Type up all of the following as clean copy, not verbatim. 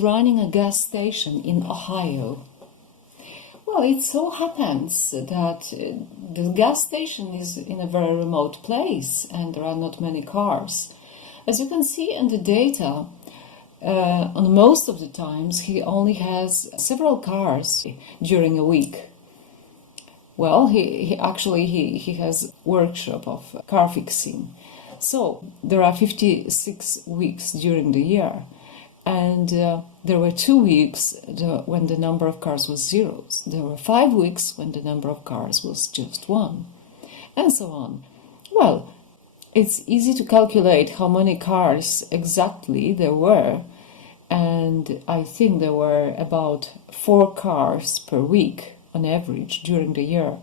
was running a gas station in Ohio. Well, it so happens that the gas station is in a very remote place and there are not many cars. As you can see in the data, on most of the times he only has several cars during a week. Well, he has a workshop of car fixing. So there are 56 weeks during the year, and there were 2 weeks when the number of cars was 0. There were 5 weeks when the number of cars was just 1, and so on. Well, it's easy to calculate how many cars exactly there were, and I think there were about 4 cars per week on average during the year.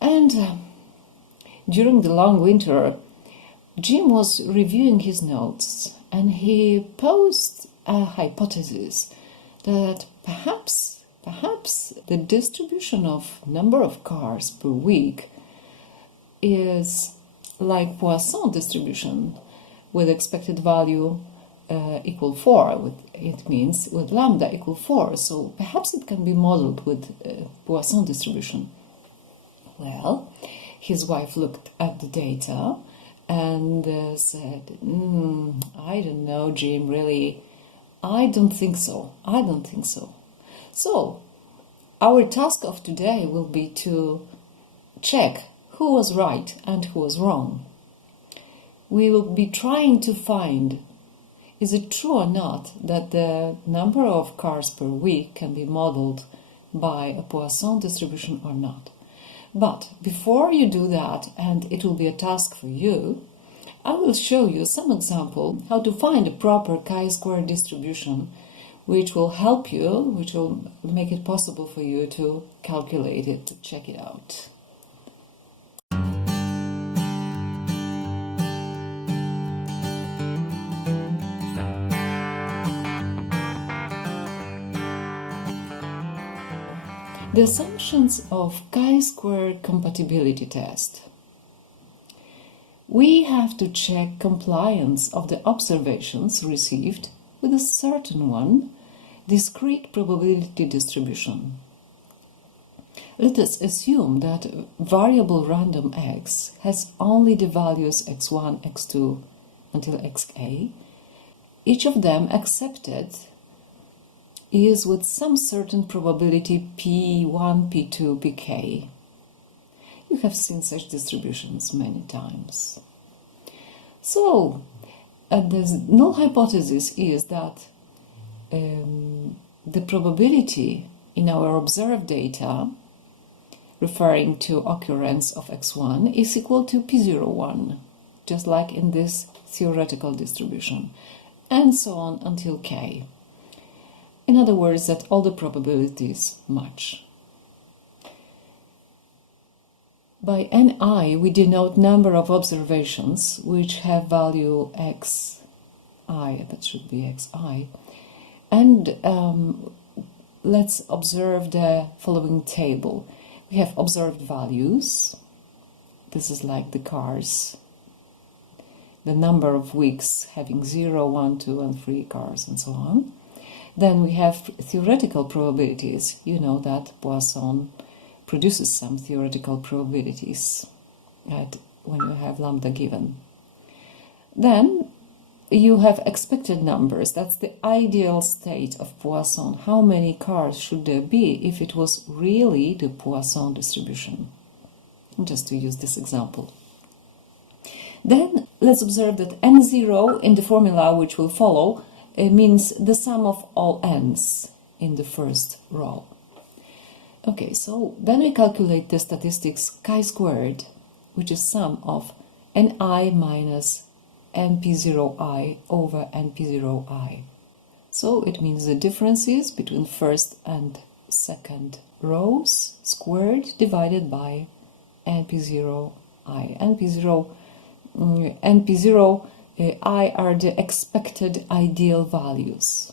And during the long winter, Jim was reviewing his notes and he posed a hypothesis that perhaps the distribution of number of cars per week is like Poisson distribution with expected value equal 4. It means with lambda equal 4. So perhaps it can be modeled with Poisson distribution. Well, his wife looked at the data and said, I don't know, Jim, really, I don't think so. So, our task of today will be to check who was right and who was wrong. We will be trying to find, is it true or not that the number of cars per week can be modeled by a Poisson distribution or not? But before you do that, and it will be a task for you, I will show you some example how to find a proper chi-square distribution which will help you, which will make it possible for you to calculate it, to check it out. The assumptions of chi-square compatibility test. We have to check compliance of the observations received with a certain one, discrete probability distribution. Let us assume that variable random x has only the values x1, x2 until xk. Each of them accepted is with some certain probability p1, p2, pk. You have seen such distributions many times. So, the null hypothesis is that the probability in our observed data, referring to occurrence of x1, is equal to p01, just like in this theoretical distribution, and so on until k. In other words, that all the probabilities match. By Ni, we denote number of observations which have value xi, that should be xi, and let's observe the following table. We have observed values, this is like the cars, the number of weeks having 0, 1, 2 and 3 cars and so on. Then we have theoretical probabilities. You know that Poisson produces some theoretical probabilities when you have lambda given. Then you have expected numbers. That's the ideal state of Poisson. How many cars should there be if it was really the Poisson distribution? Just to use this example. Then let's observe that n0 in the formula which will follow means the sum of all n's in the first row. Okay, so then we calculate the statistics chi-squared, which is sum of ni minus np0i over np0i. So it means the differences between first and second rows squared divided by np0i. np0i are the expected ideal values.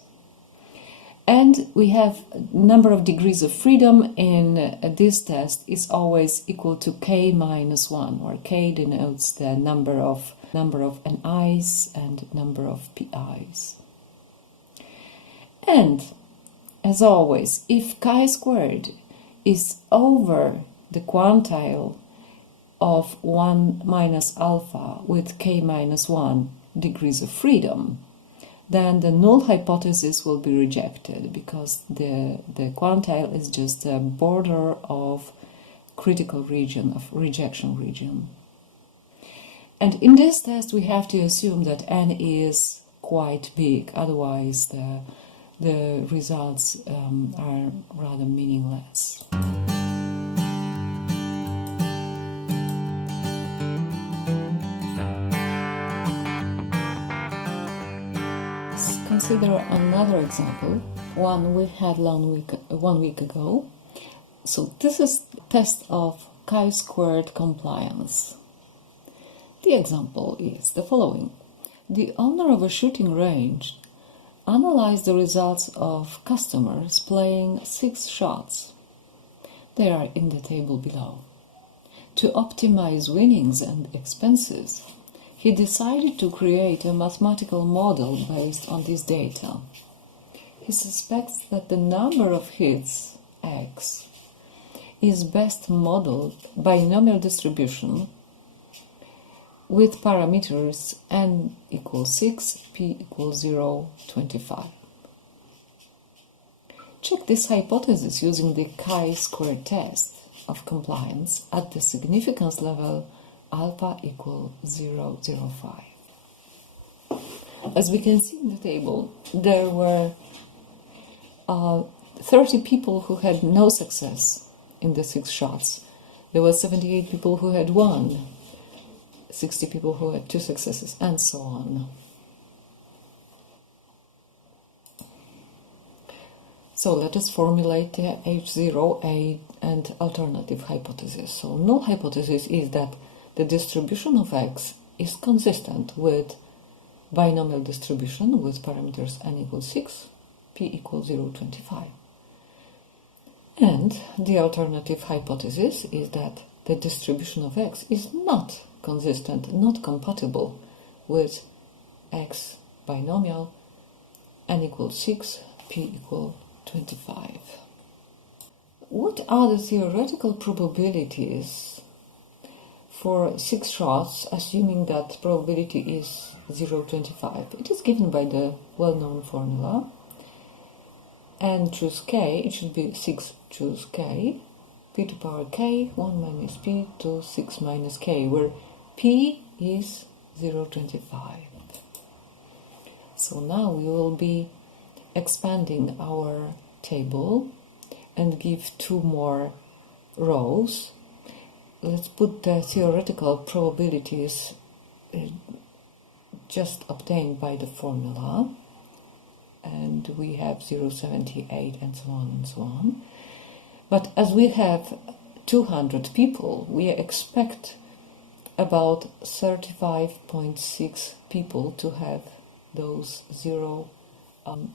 And we have number of degrees of freedom in this test is always equal to k minus 1, where k denotes the number of ni's and number of pi's. And, as always, if chi squared is over the quantile of 1 minus alpha with k minus 1 degrees of freedom, then the null hypothesis will be rejected, because the quantile is just a border of critical region, of rejection region. And in this test we have to assume that n is quite big, otherwise the results are rather meaningless. Let's consider another example, one we had 1 week ago. So this is the test of chi-squared compliance. The example is the following. The owner of a shooting range analyzed the results of customers playing 6 shots. They are in the table below. To optimize winnings and expenses, he decided to create a mathematical model based on this data. He suspects that the number of hits, x, is best modeled binomial distribution with parameters n equals 6, p equals 0, 25. Check this hypothesis using the chi-squared test of compliance at the significance level alpha equals 0.05. As we can see in the table, there were 30 people who had no success in the 6 shots. There were 78 people who had 1, 60 people who had 2 successes, and so on. So let us formulate the H0, A, and alternative hypothesis. So null hypothesis is that the distribution of x is consistent with binomial distribution with parameters n equals 6, p equals 0.25. And the alternative hypothesis is that the distribution of x is not consistent, not compatible with x binomial, n equals 6, p equals 25. What are the theoretical probabilities for 6 shots, assuming that probability is 0.25? It is given by the well-known formula. N choose k, it should be 6 choose k, p to power k, 1 minus p to 6 minus k, where p is 0.25. So now we will be expanding our table and give 2 more rows. Let's put the theoretical probabilities just obtained by the formula, and we have 0.78 and so on and so on. But as we have 200 people, we expect about 35.6 people to have those 0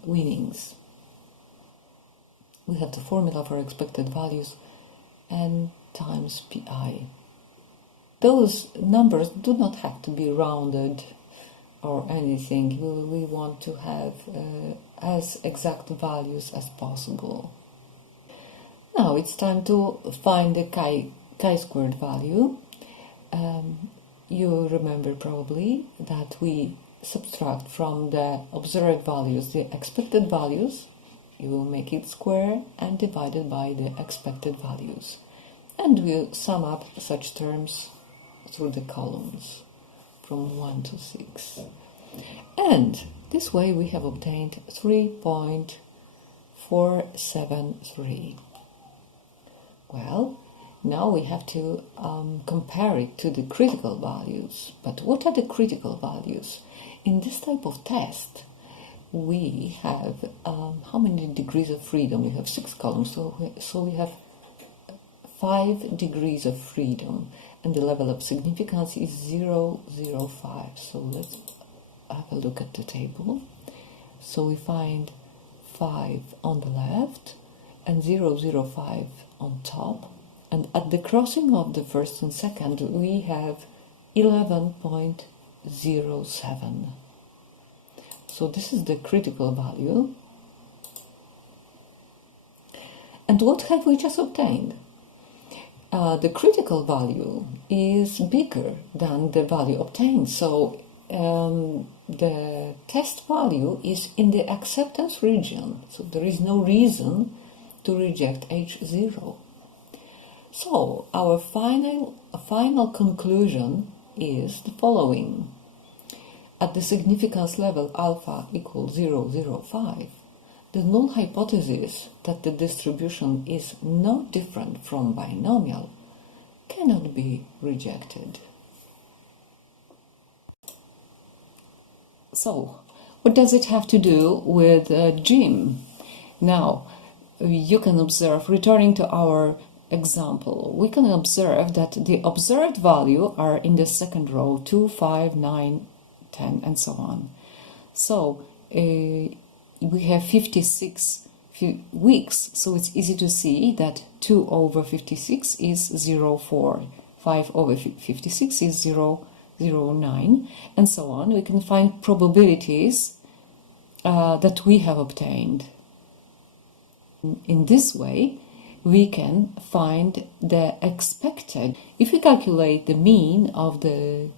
winnings. We have the formula for expected values, n times pi. Those numbers do not have to be rounded or anything. We want to have as exact values as possible. Now it's time to find the chi-squared value. You remember probably that we subtract from the observed values the expected values. You will make it square and divide it by the expected values. And we'll sum up such terms through the columns from 1 to 6. And this way we have obtained 3.473. Well, now we have to compare it to the critical values. But what are the critical values? In this type of test, we have how many degrees of freedom? We have 6 columns, so we have 5 degrees of freedom, and the level of significance is 0.05. So let's have a look at the table. So we find 5 on the left and 0.05 on top, and at the crossing of the first and second we have 11.07. So this is the critical value, And what have we just obtained? The critical value is bigger than the value obtained. So the test value is in the acceptance region. So there is no reason to reject H0. So our final conclusion is the following. At the significance level alpha equals 0.05, the null hypothesis that the distribution is not different from binomial cannot be rejected. So, what does it have to do with Jim? Now, you can observe, returning to our example, we can observe that the observed value are in the second row, 2, 5, 9, 10, and so on. So, we have 56 weeks, so it's easy to see that 2 over 56 is 0.4, 5 over 56 is 0.09, and so on. We can find probabilities that we have obtained. In this way, we can find the expected. If we calculate the mean of the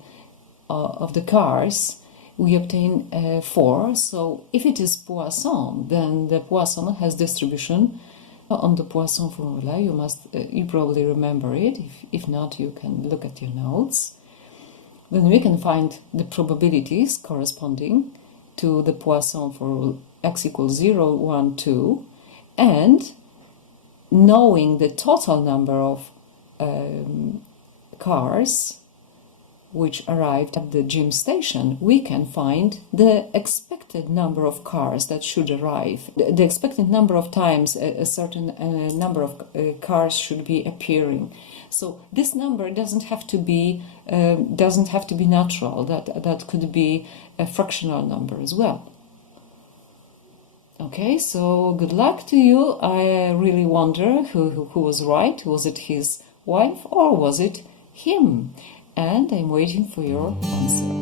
cars, we obtain 4. So if it is Poisson, then the Poisson has distribution on the Poisson formula. You probably remember it. If not, you can look at your notes. Then we can find the probabilities corresponding to the Poisson for x equals 0, 1, 2, and knowing the total number of cars which arrived at the Jim station, we can find the expected number of cars that should arrive. The expected number of times a certain number of cars should be appearing. So this number doesn't have to be natural. That could be a fractional number as well. Okay, so good luck to you. I really wonder who was right. Was it his wife or was it him? And I'm waiting for your answer.